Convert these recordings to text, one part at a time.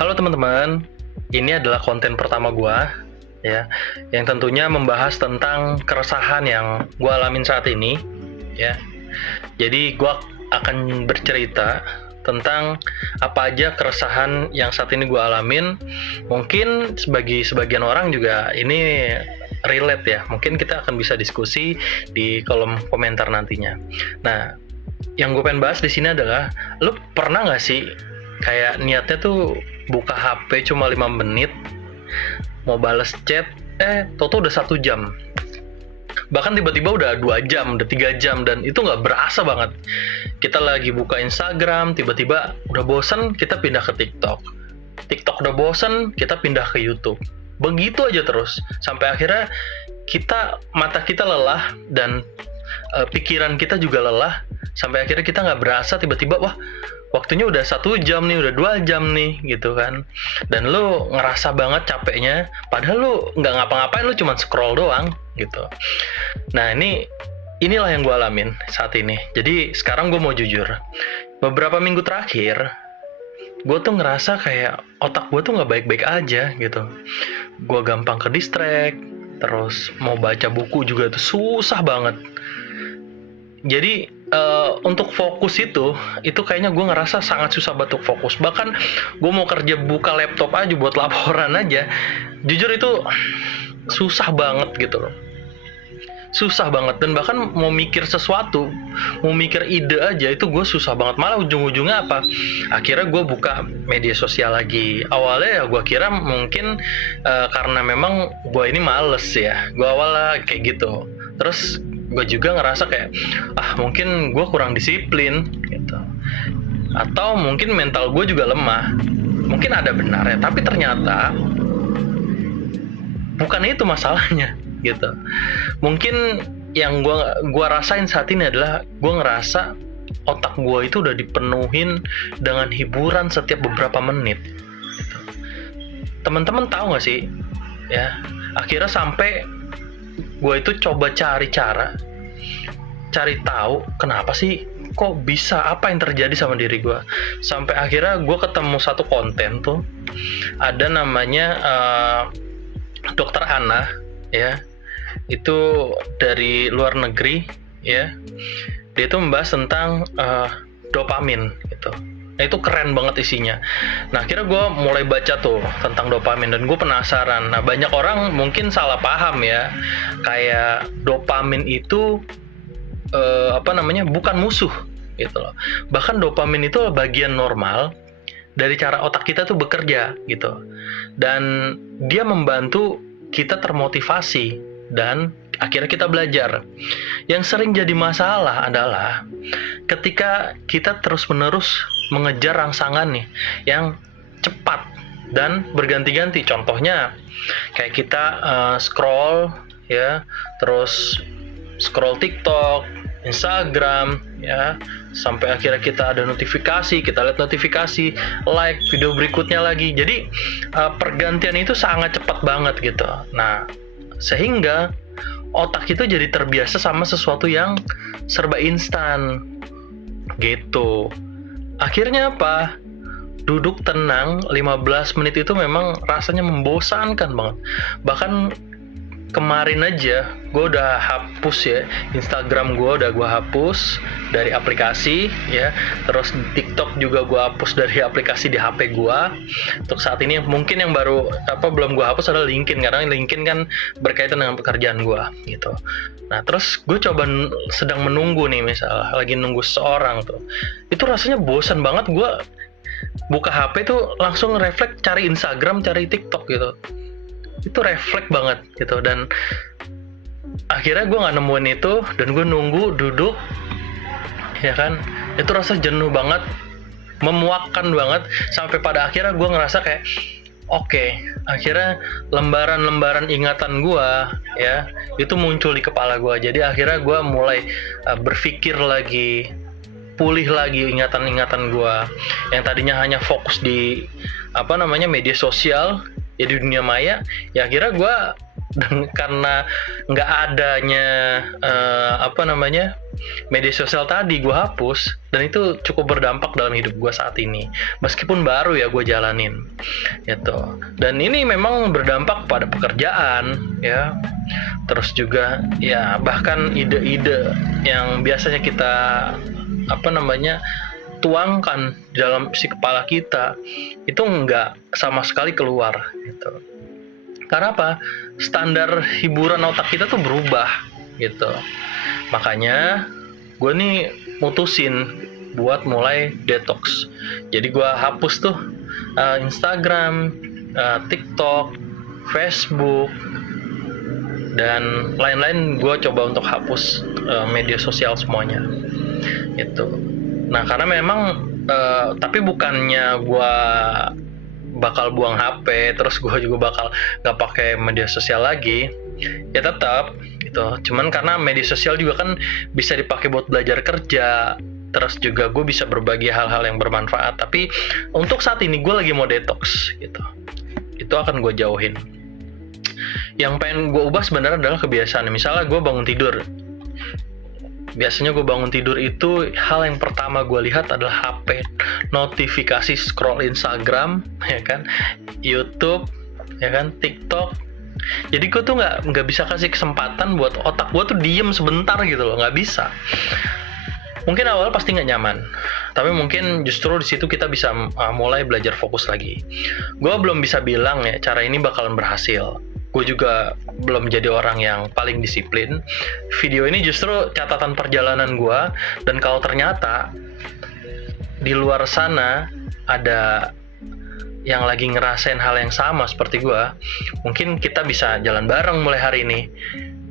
Halo teman-teman, ini adalah konten pertama gua ya, yang tentunya membahas tentang keresahan yang gua alamin saat ini ya. Jadi gua akan bercerita tentang apa aja keresahan yang saat ini gua alamin. Mungkin bagi sebagian orang juga ini relate ya. Mungkin kita akan bisa diskusi di kolom komentar nantinya. Nah, yang gue pengen bahas di sini adalah, lu pernah nggak sih kayak niatnya tuh buka HP cuma 5 menit, mau bales chat, toto udah 1 jam, bahkan tiba-tiba udah 2 jam, udah 3 jam, dan itu nggak berasa banget. Kita lagi buka Instagram, tiba-tiba udah bosen, kita pindah ke TikTok. TikTok udah bosen, kita pindah ke YouTube. Begitu aja terus, sampai akhirnya mata kita lelah, dan pikiran kita juga lelah, sampai akhirnya kita nggak berasa tiba-tiba, wah waktunya udah 1 jam nih, udah 2 jam nih gitu kan. Dan lu ngerasa banget capeknya, padahal lu nggak ngapa-ngapain, lu cuma scroll doang gitu. Nah inilah yang gue alamin saat ini. Jadi sekarang gue mau jujur, beberapa minggu terakhir gue tuh ngerasa kayak otak gue tuh nggak baik-baik aja gitu. Gue gampang ke distract, terus mau baca buku juga tuh susah banget. Jadi untuk fokus itu kayaknya gue ngerasa sangat susah banget untuk fokus. Bahkan gue mau kerja buka laptop aja buat laporan aja, jujur itu susah banget gitu loh. Susah banget, dan bahkan mau mikir sesuatu, mau mikir ide aja itu gue susah banget. Malah ujung-ujungnya apa? Akhirnya gue buka media sosial lagi. Awalnya ya gue kira mungkin karena memang gue ini males ya, gue awalnya kayak gitu. Terus gue juga ngerasa kayak mungkin gue kurang disiplin gitu, atau mungkin mental gue juga lemah. Mungkin ada benarnya, tapi ternyata bukan itu masalahnya gitu. Mungkin yang gue rasain saat ini adalah gue ngerasa otak gue itu udah dipenuhin dengan hiburan setiap beberapa menit gitu. Teman-teman tahu nggak sih ya, akhirnya sampai gue itu coba cari tahu kenapa sih kok bisa, apa yang terjadi sama diri gue. Sampai akhirnya gue ketemu satu konten tuh, ada namanya Dokter Ana ya, itu dari luar negeri ya. Dia itu membahas tentang dopamin gitu. Nah, itu keren banget isinya. Nah, akhirnya gue mulai baca tuh tentang dopamin, dan gue penasaran. Nah, banyak orang mungkin salah paham ya, kayak dopamin itu bukan musuh gitu loh. Bahkan dopamin itu bagian normal dari cara otak kita tuh bekerja gitu, dan dia membantu kita termotivasi dan akhirnya kita belajar. Yang sering jadi masalah adalah ketika kita terus-menerus mengejar rangsangan nih yang cepat dan berganti-ganti. Contohnya kayak kita scroll ya, terus scroll TikTok, Instagram ya, sampai akhirnya kita ada notifikasi, kita lihat notifikasi, like video berikutnya lagi. Jadi pergantian itu sangat cepat banget gitu. Nah, sehingga otak itu jadi terbiasa sama sesuatu yang serba instan gitu. Akhirnya apa? Duduk tenang 15 menit itu memang rasanya membosankan banget. Bahkan kemarin aja gue udah hapus ya Instagram, gue hapus dari aplikasi ya. Terus TikTok juga gue hapus dari aplikasi di HP gue. Untuk saat ini mungkin yang baru belum gue hapus adalah LinkedIn, karena LinkedIn kan berkaitan dengan pekerjaan gue gitu. Nah, terus gue coba sedang menunggu nih, misalnya lagi nunggu seseorang tuh, itu rasanya bosan banget. Gue buka HP tuh langsung refleks cari Instagram, cari TikTok gitu. Itu refleks banget gitu. Dan akhirnya gue nggak nemuin itu, dan gue nunggu duduk ya kan. Itu rasa jenuh banget, memuakkan banget, sampai pada akhirnya gue ngerasa kayak akhirnya lembaran-lembaran ingatan gue ya itu muncul di kepala gue. Jadi akhirnya gue mulai berpikir lagi, pulih lagi ingatan-ingatan gue yang tadinya hanya fokus di media sosial ya, di dunia maya ya. Akhirnya gue Dan karena nggak adanya media sosial tadi, gue hapus, dan itu cukup berdampak dalam hidup gue saat ini. Meskipun baru ya gue jalanin, gitu. Dan ini memang berdampak pada pekerjaan, ya. Terus juga ya bahkan ide-ide yang biasanya kita tuangkan dalam si kepala kita itu nggak sama sekali keluar, gitu. Karena apa? Standar hiburan otak kita tuh berubah, gitu. Makanya gue nih mutusin buat mulai detox. Jadi gue hapus tuh Instagram, TikTok, Facebook, dan lain-lain. Gue coba untuk hapus media sosial semuanya, gitu. Nah, karena memang tapi bukannya gue bakal buang HP, terus gue juga bakal nggak pakai media sosial lagi, ya tetap gitu. Cuman karena media sosial juga kan bisa dipakai buat belajar kerja, terus juga gue bisa berbagi hal-hal yang bermanfaat. Tapi untuk saat ini gue lagi mau detox, gitu. Itu akan gue jauhin. Yang pengen gue ubah sebenarnya adalah kebiasaan. Misalnya gue bangun tidur, biasanya gue bangun tidur itu hal yang pertama gue lihat adalah HP, notifikasi, scroll Instagram, ya kan, YouTube, ya kan, TikTok. Jadi gue tuh nggak bisa kasih kesempatan buat otak gue tuh diem sebentar gitu loh, nggak bisa. Mungkin awal pasti nggak nyaman, tapi mungkin justru di situ kita bisa mulai belajar fokus lagi. Gue belum bisa bilang ya cara ini bakalan berhasil. Gue juga belum jadi orang yang paling disiplin. Video ini justru catatan perjalanan gue, dan kalau ternyata di luar sana ada yang lagi ngerasain hal yang sama seperti gue, mungkin kita bisa jalan bareng mulai hari ini.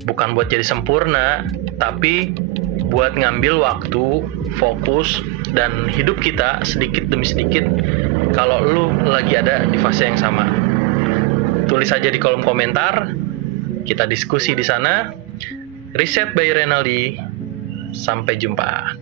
Bukan buat jadi sempurna, tapi buat ngambil waktu, fokus, dan hidup kita sedikit demi sedikit kalau lu lagi ada di fase yang sama. Tulis aja di kolom komentar, kita diskusi di sana. Reset by Renaldi. Sampai jumpa.